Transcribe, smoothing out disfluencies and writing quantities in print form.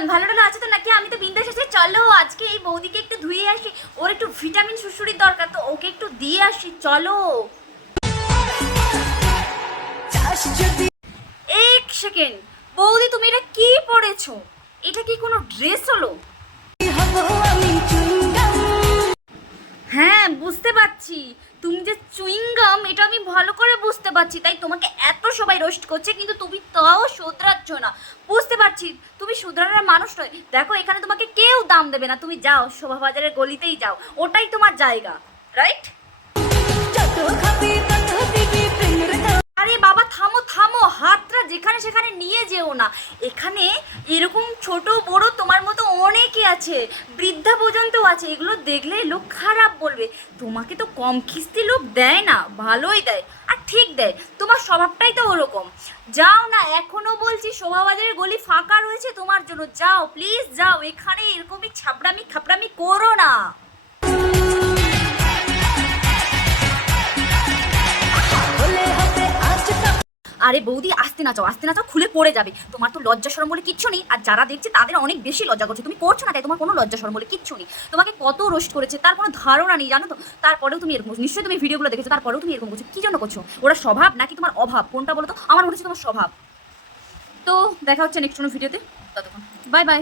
মন ভালো টালো আছে তো নাকি? আমি তো বিন্দাস আছি। চলো আজকে এই বৌদিকে একটু ধুয়ে আসি, ওর একটু ভিটামিন শুশুড়ির দরকার, তো ওকে একটু দিয়ে আসি। চলো এক সেকেন্ড। বৌদি তুমি এটা কি পরেছো? এটা কি কোনো ড্রেস হলো? হ্যাঁ বুঝতে পারছি, তুমি যে চুইংগাম এটা আমি ভালো করে বুঝতে পারছি, তাই তোমাকে এত সবাই রোস্ট করছে, কিন্তু তুমি তাও শোধরাচ্ছ না। বুঝতে পারছি তুমি শুধরানোর মানুষ নয়। দেখো এখানে তোমাকে কেউ দাম দেবে না, তুমি যাও শোভাবাজারের গলিতেই যাও, ওটাই তোমার জায়গা, রাইট? আরে বাবা থামো থামো, হাতটা যেখানে সেখানে নিয়ে যেও না। এখানে এরকম ছোট বড় তোমার মতো অনেকে আছে, বৃদ্ধা পর্যন্ত আছে, এগুলো দেখলে লোক খারাপ বলবে। তোমাকে তো কম খিস্তি লোক দেয় না, ভালোই দেয়, আর ঠিক দেয়, তোমার স্বভাবটাই তো ওরকম। যাও না, এখনো বলছি শোভাবাজারের গলি ফাঁকা রয়েছে তোমার জন্য, যাও প্লিজ যাও, এখানে এরকমই ছাপড়ামি খাপড়ামি করো না। আরে বৌদি আস্তে নাচাও, আস্তে নাচাও, খুলে পড়ে যাবে। তোমার তো লজ্জা শরম বলে কিচ্ছু নেই, আর যারা দেখছে তাদের অনেক বেশি লজ্জা করছে। তুমি করছো না তাই তোমার কোনো লজ্জা শরম বলে কিচ্ছু নেই। তোমাকে কত রোস্ট করেছে তার কোনো ধারণা নেই, জানো তো? তারপরেও তুমি এরকম করছো, নিশ্চয়ই তুমি ভিডিওগুলো দেখেছো, তারপরেও তুমি এরকম করছো, কি জন্য করছো? ওরা স্বভাব নাকি তোমার অভাব, কোনটা বলো তো? আমার মনে হচ্ছে তোমার স্বভাব। তো দেখা হচ্ছে নেক্সট কোনো ভিডিওতে, ততক্ষণ বাই বাই।